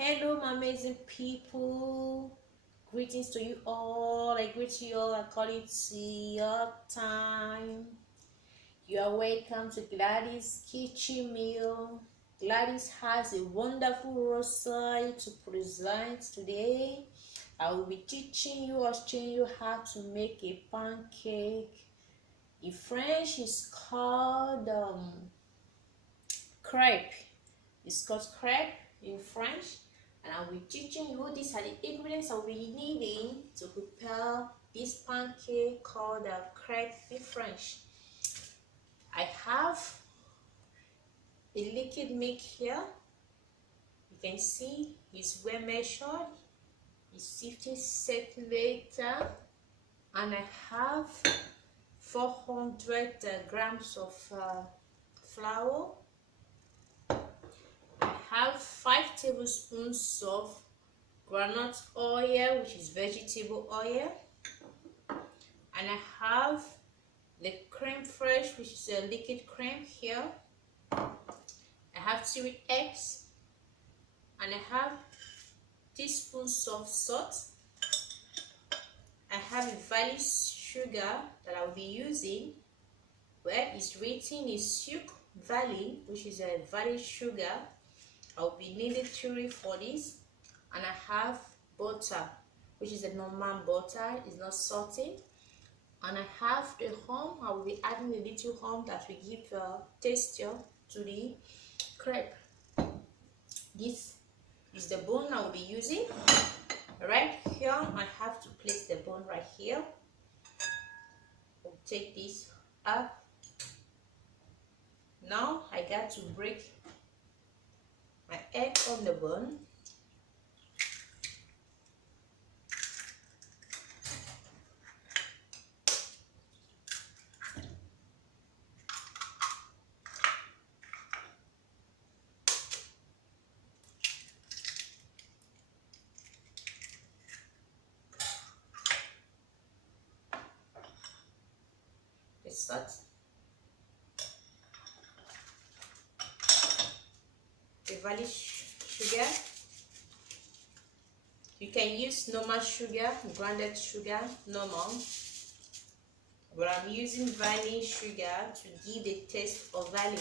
Hello, my amazing people. Greetings to you all. I greet you all. I call it your time. You are welcome to Gladys Kitchen Meal. Gladys has a wonderful recipe to present today. I will be teaching you or showing you how to make a pancake. In French, it's called crepe. It's called crepe in French, and I'll be teaching you. These are the ingredients I'll be needing to prepare this pancake called crepe in French. I have a liquid milk here. You can see it's well measured. It's 50 centiliter, and I have 400 grams of flour. I have 5 tablespoons of groundnut oil, which is vegetable oil, and I have the cream fresh, which is a liquid cream here. I have 3 eggs, and I have teaspoons of salt. I have a vanilla sugar that I'll be using, where it's written is Sucre Valley, which is a vanilla sugar. I'll be needing 3 for this, and I have butter, which is a normal butter, it's not salty, and I have the rhum. I will be adding a little rhum that will give texture to the crepe. This is the bone I will be using. Right here, I have to place the bone right here. I'll take this up. Now I got to break my egg on the bone. The salt, the vanilla sugar. You can use normal sugar, grounded sugar, normal, but I'm using vanilla sugar to give the taste of vanilla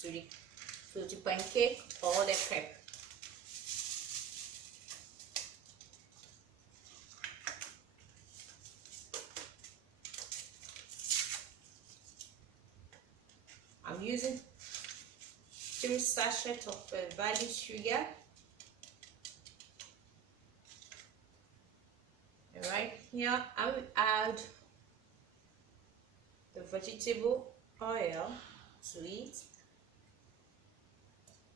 to the pancake or the crepe. I'm using 3 sachets of vanilla sugar. And right here, I will add the vegetable oil to it,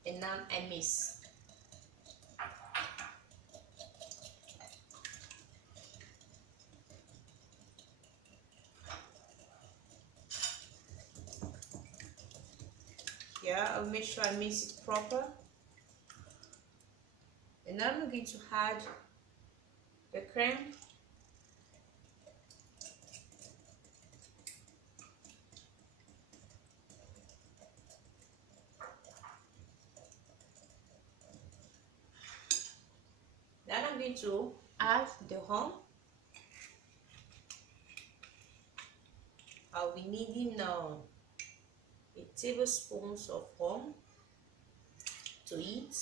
and now I mix. Yeah, I'll make sure I mix it proper. And now I'm going to add the cream. Then I'm going to add the rhum. I'll be needing now a tablespoon of rhum to eat.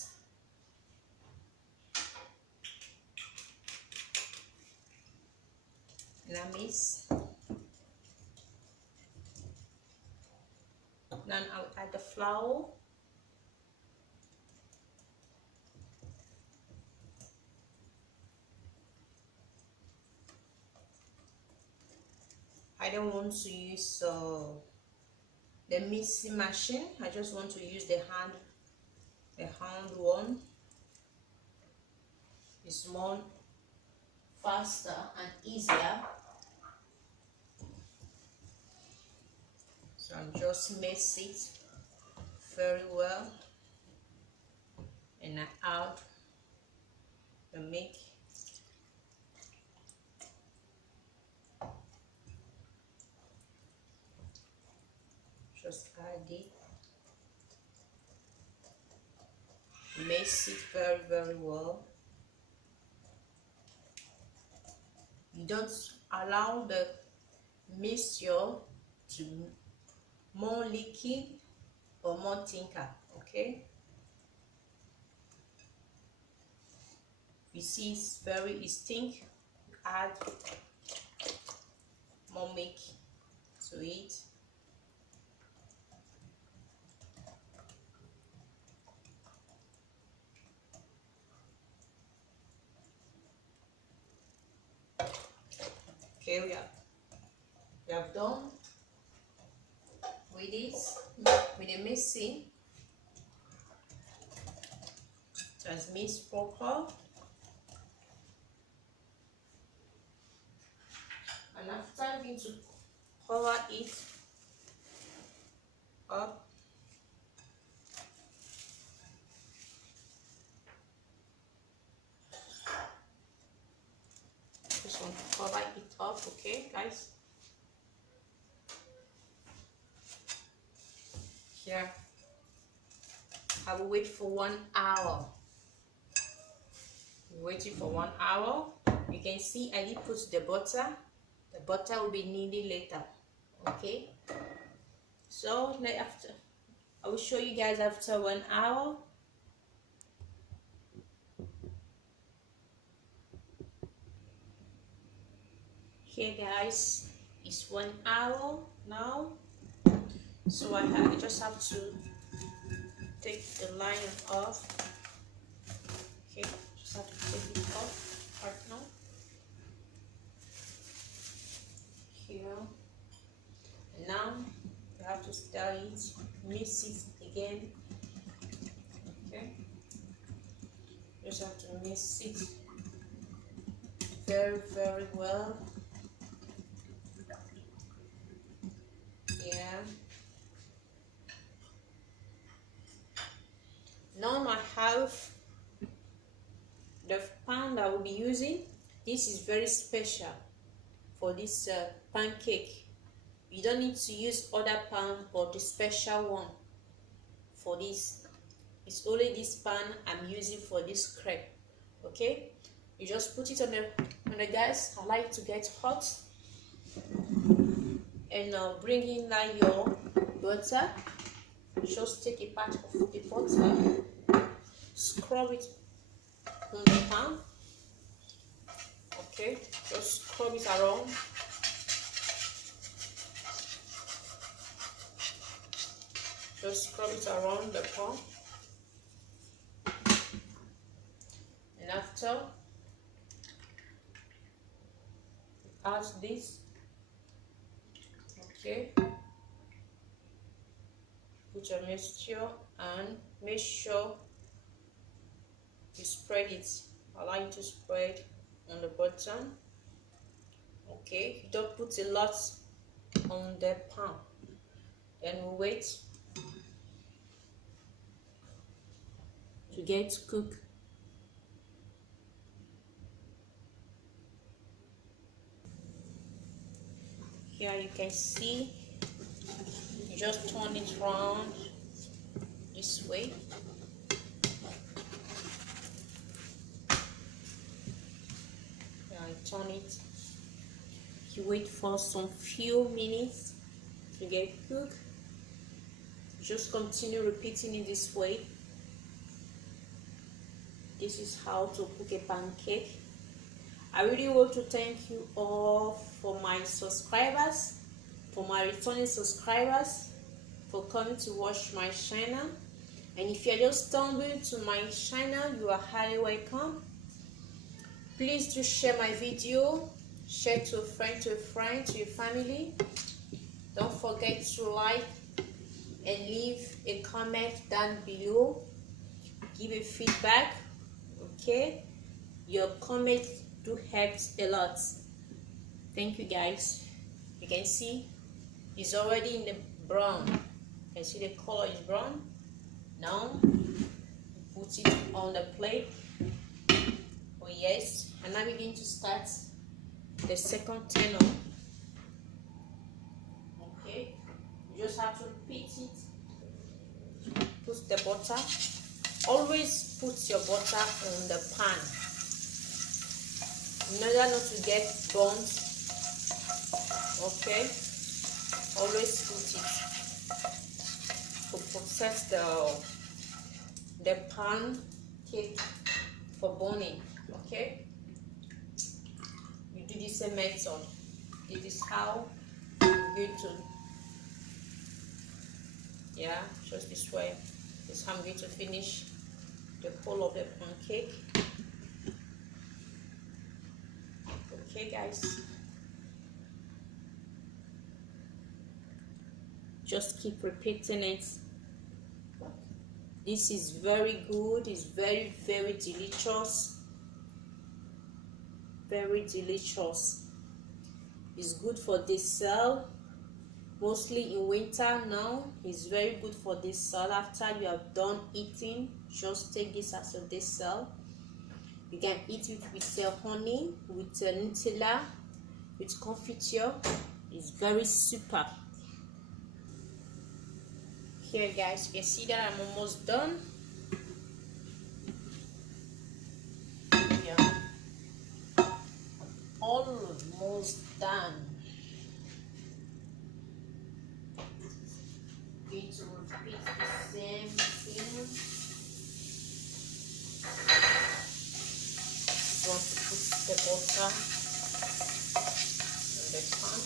And I mix. Then I'll add the flour. I don't want to use the mixing machine. I just want to use the hand one. It's more faster and easier. So I'm just mix it very well, and I add the milk. Just add it. Mix it very well. You don't allow the mixture to more liquid or more thicker, okay? You see it's thick, add more milk to it. Okay, we have done with this, with the mixing. It has mixed proper. And after I'm going to cover it up. Just want to cover it up, okay, guys? Here, I will wait for 1 hour. Waiting for 1 hour. You can see I did put the butter. The butter will be needed later, okay? So after, I will show you guys after 1 hour. Here guys, it's 1 hour now. So I just have to take the lion off. Okay, just have to take it off right now. Here. And now you have to stir it, mix it again. Okay. Just have to mix it very well. Yeah. Now I have the pan that I will be using. This is very special for this pancake. You don't need to use other pan but the special one for this. It's only this pan I'm using for this crepe. Okay, you just put it on the gas. I like to get hot, and bring in now your butter. Just take a part of the butter, scrub it on the pan. Okay, just scrub it around. Just scrub it around the pan. And after, add this. Okay. Put your mixture and make sure you spread it. I like to spread on the bottom. Okay, you don't put a lot on the pan. Then we'll wait to get cooked. Here you can see, you just turn it around this way. Turn it. You wait for some few minutes to get cooked. Just continue repeating it this way. This is how to cook a pancake. I really want to thank you all for my subscribers, for my returning subscribers, for coming to watch my channel. And if you're just stumbling to my channel, you are highly welcome. Please do share my video, share to a friend, to your family. Don't forget to like and leave a comment down below. Give a feedback, okay? Your comments do help a lot. Thank you guys. You can see it's already in the brown. You can see the color is brown. Now put it on the plate. Oh yes, and now we're going to start the second turn on. Okay, you just have to repeat it. Put the butter. Always put your butter on the pan in order not to get burnt. Okay, always put it to protect the pancake for burning. Okay, you do the same method. It is how you're going to, yeah, just this way. This is how I'm going to finish the whole of the pancake. Okay guys, just keep repeating it. This is very good. It's very delicious, very delicious. It's good for dessert, mostly in winter. Now it's very good for dessert. After you have done eating, just take this as a dessert. You can eat it with honey, with Nutella, with confiture. It's very super. Here guys, you can see that I'm almost done. Yeah, almost done. Going to repeat the same thing. Want to put the butter in the pan.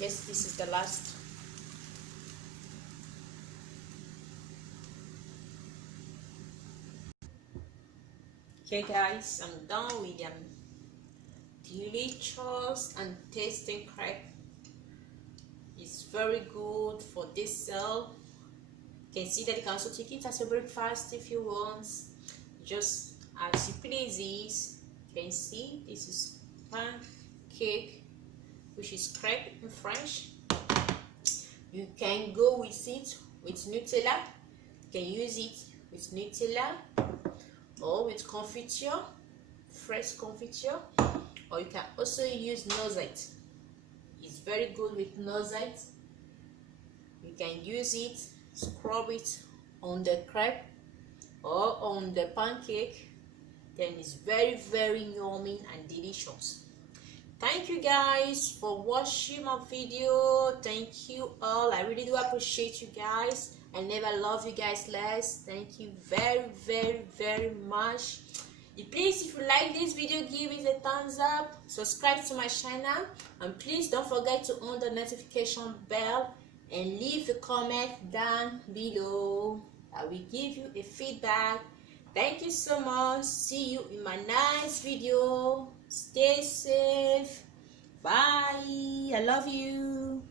Yes, this is the last. Okay guys, I'm done with them. Delicious and tasting crepe. It's very good for dessert. You can see that you can also take it as a breakfast if you want. Just as you please. You can see this is pancake, which is crepe in French. You can go with it with Nutella. You can use it with Nutella or with confiture, fresh confiture, or you can also use noisette. It's very good with noisette. You can use it, scrub it on the crepe or on the pancake, then it's very yummy and delicious. Thank you guys for watching my video. Thank you all. I really do appreciate you guys. I never love you guys less. Thank you very much. Please, if you like this video, give it a thumbs up, subscribe to my channel, and please don't forget to on the notification bell and leave a comment down below. I will give you a feedback. Thank you so much. See you in my next video. Stay safe. Bye. I love you.